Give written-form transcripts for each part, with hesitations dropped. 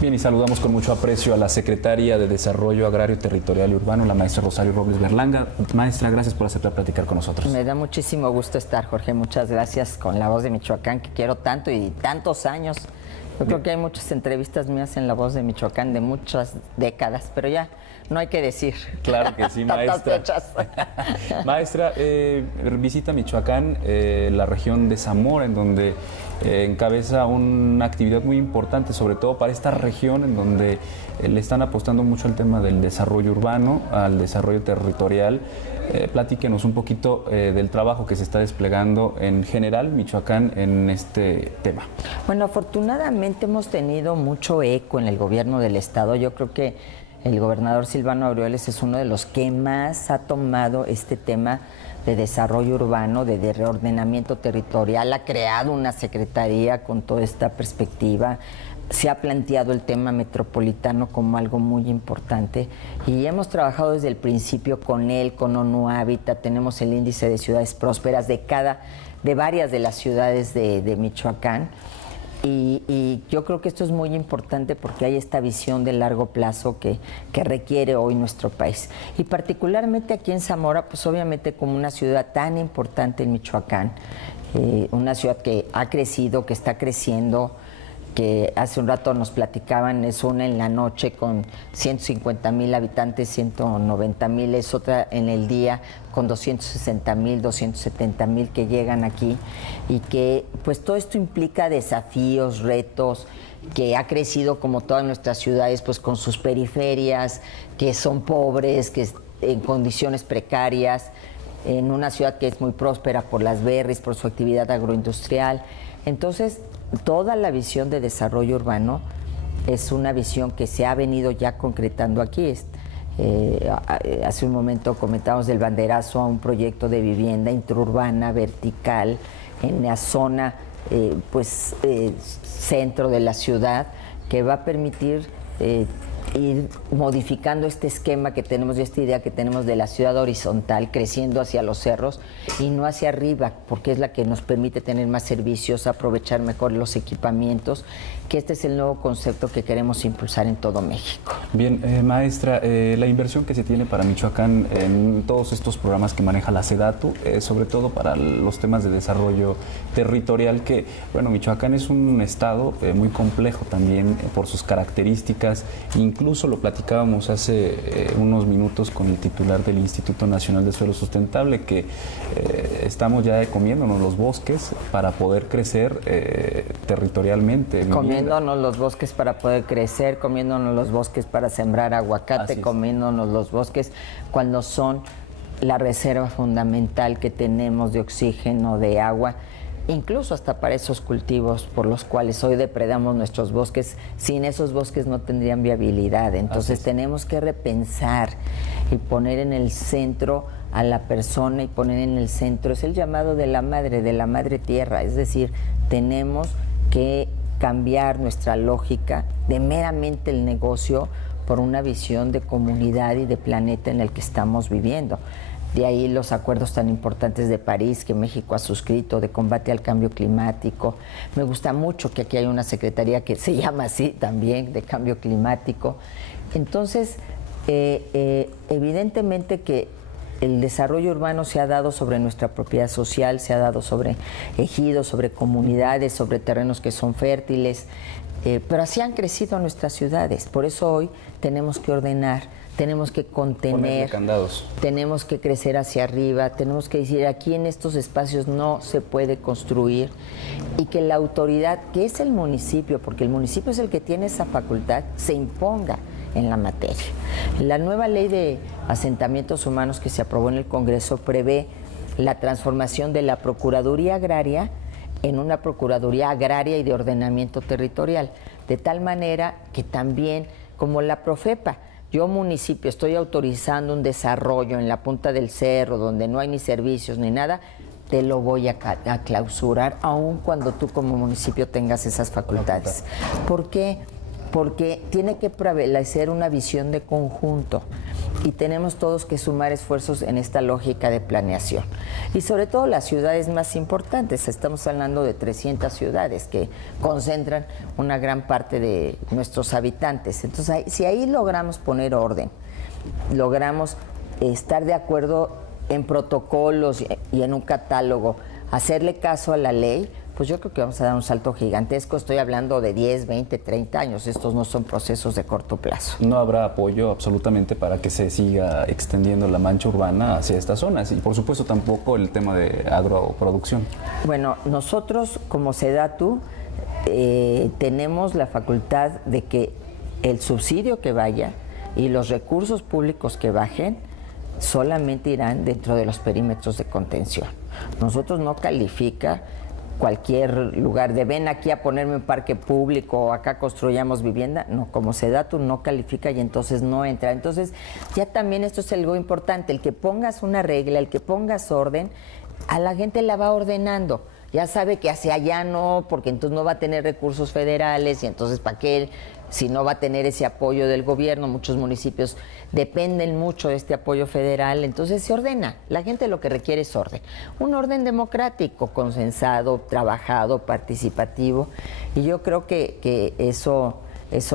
Bien, y saludamos con mucho aprecio a la secretaria de Desarrollo Agrario, Territorial y Urbano, la maestra Rosario Robles Berlanga. Maestra, gracias por aceptar platicar con nosotros. Me da muchísimo gusto estar, Jorge. Muchas gracias con La Voz de Michoacán, que quiero tanto y tantos años. Yo creo que hay muchas entrevistas mías en La Voz de Michoacán de muchas décadas, pero ya no hay que decir. Claro que sí, maestra. Maestra, visita Michoacán, la región de Zamora, en donde encabeza una actividad muy importante, sobre todo para esta región en donde le están apostando mucho al tema del desarrollo urbano, al desarrollo territorial. Platíquenos un poquito del trabajo que se está desplegando en general Michoacán en este tema. Bueno, afortunadamente hemos tenido mucho eco en el gobierno del estado. Yo creo que el gobernador Silvano Aureoles es uno de los que más ha tomado este tema de desarrollo urbano, de reordenamiento territorial, ha creado una secretaría con toda esta perspectiva, se ha planteado el tema metropolitano como algo muy importante y hemos trabajado desde el principio con él, con ONU Hábitat, tenemos el índice de ciudades prósperas de varias de las ciudades de Michoacán. Y yo creo que esto es muy importante porque hay esta visión de largo plazo que requiere hoy nuestro país. Y particularmente aquí en Zamora, pues obviamente como una ciudad tan importante en Michoacán, una ciudad que ha crecido, que está creciendo, que hace un rato nos platicaban, es una en la noche con 150,000 habitantes, 190,000, es otra en el día con 260,000, 270,000 que llegan aquí y que pues todo esto implica desafíos, retos, que ha crecido como todas nuestras ciudades pues con sus periferias, que son pobres, que en condiciones precarias, en una ciudad que es muy próspera por las berries, por su actividad agroindustrial. Entonces, toda la visión de desarrollo urbano es una visión que se ha venido ya concretando aquí. Hace un momento comentamos del banderazo a un proyecto de vivienda interurbana vertical en la zona centro de la ciudad que va a permitir ir modificando este esquema que tenemos y esta idea que tenemos de la ciudad horizontal, creciendo hacia los cerros y no hacia arriba, porque es la que nos permite tener más servicios, aprovechar mejor los equipamientos, que este es el nuevo concepto que queremos impulsar en todo México. Bien, maestra, la inversión que se tiene para Michoacán en todos estos programas que maneja la SEDATU, sobre todo para los temas de desarrollo territorial, que, bueno, Michoacán es un estado muy complejo también por sus características. Incluso lo platicábamos hace unos minutos con el titular del Instituto Nacional de Suelo Sustentable, que estamos ya comiéndonos los bosques para poder crecer territorialmente. Comiéndonos los bosques para poder crecer, comiéndonos los bosques para sembrar aguacate, comiéndonos los bosques cuando son la reserva fundamental que tenemos de oxígeno, de agua, incluso hasta para esos cultivos por los cuales hoy depredamos nuestros bosques. Sin esos bosques no tendrían viabilidad. Entonces tenemos que repensar y poner en el centro a la persona y poner en el centro, es el llamado de la madre tierra, es decir, tenemos que cambiar nuestra lógica de meramente el negocio por una visión de comunidad y de planeta en el que estamos viviendo. De ahí los acuerdos tan importantes de París que México ha suscrito, de combate al cambio climático. Me gusta mucho que aquí hay una secretaría que se llama así también, de cambio climático. Entonces, evidentemente que el desarrollo urbano se ha dado sobre nuestra propiedad social, se ha dado sobre ejidos, sobre comunidades, sobre terrenos que son fértiles, pero así han crecido nuestras ciudades. Por eso hoy tenemos que ordenar, tenemos que contener, tenemos que crecer hacia arriba, tenemos que decir aquí en estos espacios no se puede construir y que la autoridad, que es el municipio, porque el municipio es el que tiene esa facultad, se imponga en la materia. La nueva ley de asentamientos humanos que se aprobó en el Congreso prevé la transformación de la Procuraduría Agraria en una Procuraduría Agraria y de Ordenamiento Territorial, de tal manera que también, como la Profepa, yo municipio estoy autorizando un desarrollo en la punta del cerro donde no hay ni servicios ni nada, te lo voy a clausurar, aun cuando tú como municipio tengas esas facultades. ¿Por qué? porque tiene que prevalecer una visión de conjunto y tenemos todos que sumar esfuerzos en esta lógica de planeación. Y sobre todo las ciudades más importantes, estamos hablando de 300 ciudades que concentran una gran parte de nuestros habitantes. Entonces, si ahí logramos poner orden, logramos estar de acuerdo en protocolos y en un catálogo, hacerle caso a la ley, pues yo creo que vamos a dar un salto gigantesco. Estoy hablando de 10, 20, 30 años. Estos no son procesos de corto plazo. No habrá apoyo absolutamente para que se siga extendiendo la mancha urbana hacia estas zonas y por supuesto tampoco el tema de agroproducción. Bueno, nosotros como SEDATU tenemos la facultad de que el subsidio que vaya y los recursos públicos que bajen solamente irán dentro de los perímetros de contención. Nosotros no califica cualquier lugar de ven aquí a ponerme un parque público o acá construyamos vivienda. No, como SEDATU no califica y entonces no entra. Entonces ya también esto es algo importante, el que pongas una regla, el que pongas orden, a la gente la va ordenando. Ya sabe que hacia allá no, porque entonces no va a tener recursos federales y entonces ¿para qué? Si no va a tener ese apoyo del gobierno, muchos municipios dependen mucho de este apoyo federal, entonces se ordena. La gente lo que requiere es orden. Un orden democrático, consensado, trabajado, participativo. Y yo creo que eso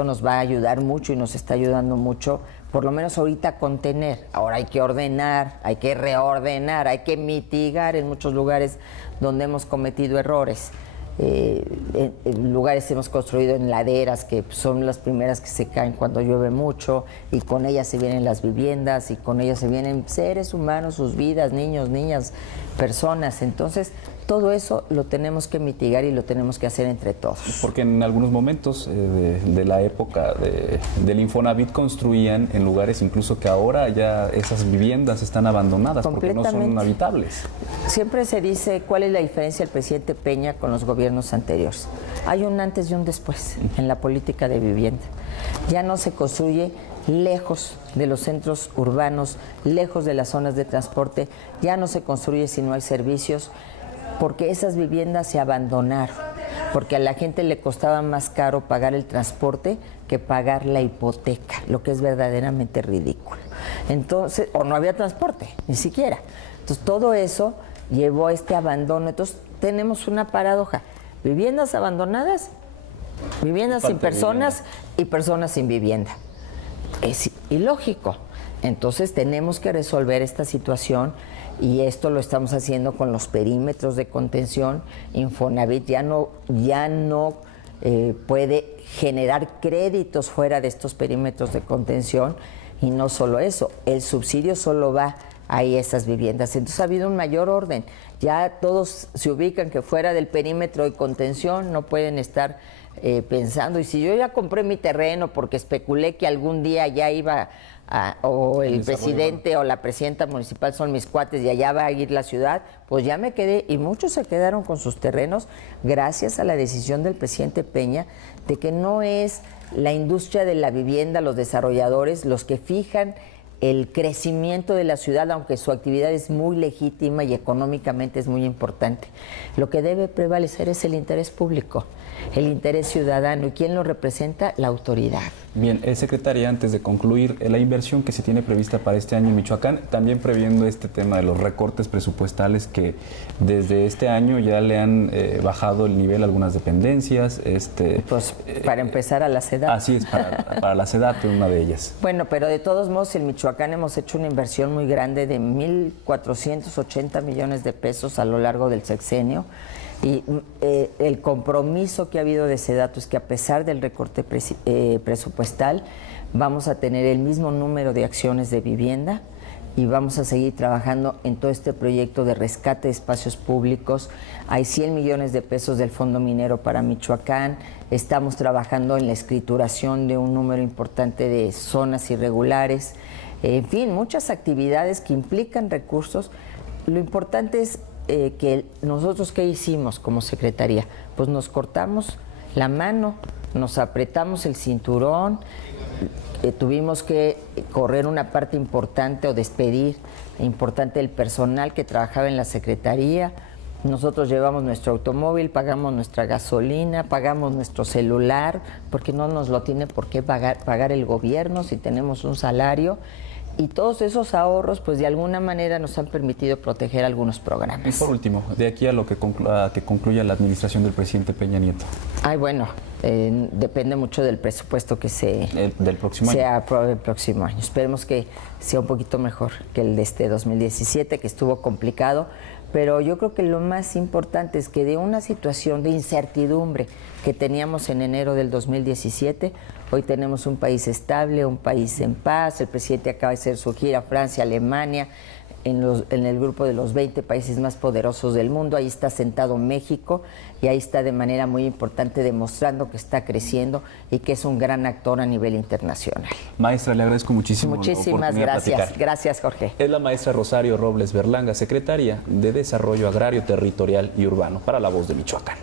nos va a ayudar mucho y nos está ayudando mucho, por lo menos ahorita a contener. Ahora hay que ordenar, hay que reordenar, hay que mitigar en muchos lugares donde hemos cometido errores. En lugares hemos construido en laderas que son las primeras que se caen cuando llueve mucho y con ellas se vienen las viviendas y con ellas se vienen seres humanos, sus vidas, niños, niñas, personas. Entonces todo eso lo tenemos que mitigar y lo tenemos que hacer entre todos. Porque en algunos momentos de la época del Infonavit construían en lugares incluso que ahora ya esas viviendas están abandonadas porque no son habitables. Siempre se dice cuál es la diferencia del presidente Peña con los gobiernos anteriores. Hay un antes y un después en la política de vivienda. Ya no se construye lejos de los centros urbanos, lejos de las zonas de transporte, ya no se construye si no hay servicios, porque esas viviendas se abandonaron, porque a la gente le costaba más caro pagar el transporte que pagar la hipoteca, lo que es verdaderamente ridículo. Entonces, o no había transporte, ni siquiera. Entonces, todo eso llevó a este abandono. Entonces, tenemos una paradoja: viviendas abandonadas, viviendas sin personas y personas sin vivienda. Es ilógico. Entonces, tenemos que resolver esta situación. Y esto lo estamos haciendo con los perímetros de contención. Infonavit ya no puede generar créditos fuera de estos perímetros de contención. Y no solo eso, el subsidio solo va a esas viviendas. Entonces ha habido un mayor orden. Ya todos se ubican que fuera del perímetro de contención no pueden estar pensando. Y si yo ya compré mi terreno porque especulé que algún día ya iba o el presidente o la presidenta municipal son mis cuates y allá va a ir la ciudad, pues ya me quedé, y muchos se quedaron con sus terrenos gracias a la decisión del presidente Peña de que no es la industria de la vivienda, los desarrolladores, los que fijan el crecimiento de la ciudad, aunque su actividad es muy legítima y económicamente es muy importante. Lo que debe prevalecer es el interés público, el interés ciudadano. ¿Y quién lo representa? La autoridad. Bien, secretaria, antes de concluir, la inversión que se tiene prevista para este año en Michoacán, también previendo este tema de los recortes presupuestales que desde este año ya le han bajado el nivel a algunas dependencias. Pues para empezar a la SEDATU. Así es, para la SEDATU, una de ellas. Bueno, pero de todos modos en Michoacán hemos hecho una inversión muy grande de 1,480 millones de pesos a lo largo del sexenio. Y el compromiso que ha habido de SEDATU es que a pesar del recorte presupuestal vamos a tener el mismo número de acciones de vivienda y vamos a seguir trabajando en todo este proyecto de rescate de espacios públicos. Hay 100 millones de pesos del Fondo Minero para Michoacán. Estamos trabajando en la escrituración de un número importante de zonas irregulares. En fin, muchas actividades que implican recursos. Lo importante es que nosotros, ¿qué hicimos como Secretaría? Pues nos cortamos la mano, nos apretamos el cinturón, tuvimos que correr una parte importante o despedir importante del personal que trabajaba en la Secretaría. Nosotros llevamos nuestro automóvil, pagamos nuestra gasolina, pagamos nuestro celular, porque no nos lo tiene por qué pagar el gobierno si tenemos un salario. Y todos esos ahorros, pues de alguna manera nos han permitido proteger algunos programas. Y por último, de aquí a lo que concluya la administración del presidente Peña Nieto. Ay, bueno, depende mucho del presupuesto que del próximo año. Se apruebe el próximo año. Esperemos que sea un poquito mejor que el de este 2017, que estuvo complicado. Pero yo creo que lo más importante es que de una situación de incertidumbre que teníamos en enero del 2017, hoy tenemos un país estable, un país en paz. El presidente acaba de hacer su gira a Francia, Alemania, en el grupo de los 20 países más poderosos del mundo. Ahí está sentado México y ahí está de manera muy importante demostrando que está creciendo y que es un gran actor a nivel internacional. Maestra, le agradezco muchísimo. Muchísimas gracias. Gracias, Jorge. Es la maestra Rosario Robles Berlanga, secretaria de Desarrollo Agrario, Territorial y Urbano, para La Voz de Michoacán.